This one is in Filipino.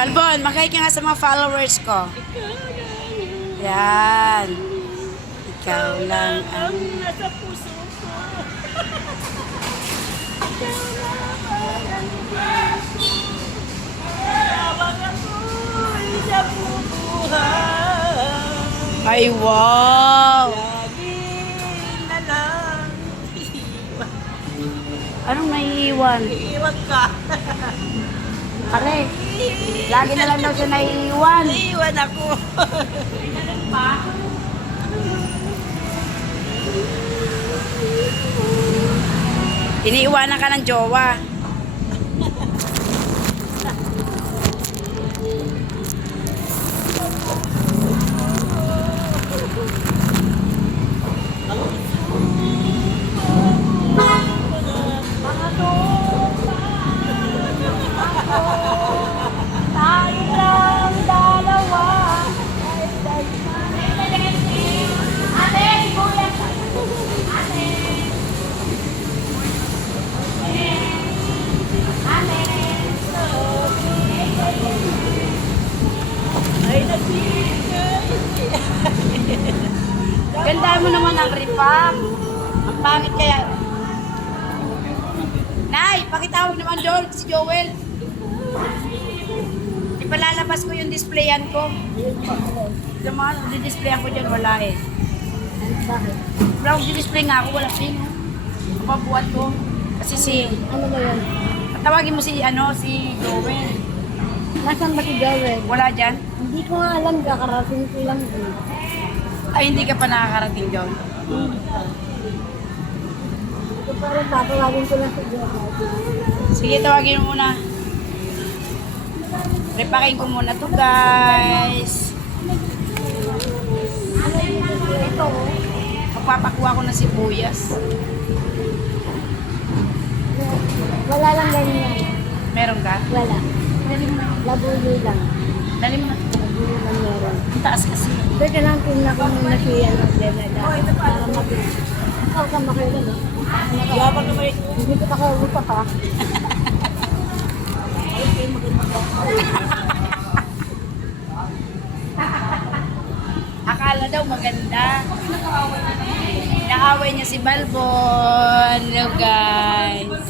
Balbon, mag-hi ka nga sa mga followers ko. Yan. Ikaw lang ang nasa puso ko. Habang ako'y sa bubuhay, Ay, wow! lagi na lang iiwan. Anong naiiwan? Iiwan ka. Pare, lagi na lang daw siya naiiwan. Iiwan ako. Iniiwanan ka ng jowa. Tayo lang dalawa. Ate, sibuyas. Ate. Ay, nagsigay. Ganda mo naman ang ripam. Ang pangit kaya. Nay, pakitawag naman doon si Joel. Ipalalabas ko yung displayan ko. Yung mga di-displayan ko dyan, wala eh. Bakit? Wala akong di-display nga ako, wala pin. Kapabuhat ko. Kasi si, Ano ba yan? tawagin mo si, si Joel. Nasaan ba si Joel? Wala dyan? Hindi ko nga alam, kakarating ko lang eh. Ay, hindi ka pa nakakarating doon. Ito parang tatawagin ko lang si Joel. Sige, tawagin mo muna. Repakin ko muna to, guys. Ito, magpapakuha ko ng sibuyas. Wala lang ganyan. Meron ka? Wala. Dali mo na. Labuyo lang. Dali mo na. Labuyo lang meron. Ang taas kasi. Pwede lang tingnan ko muna si ano, Denada. Para mag- Ikaw ka makailan eh. Yabang naman ito. Hindi ko nakausap ha. Akala daw maganda. Naaway niya si Balbon. Hello, guys.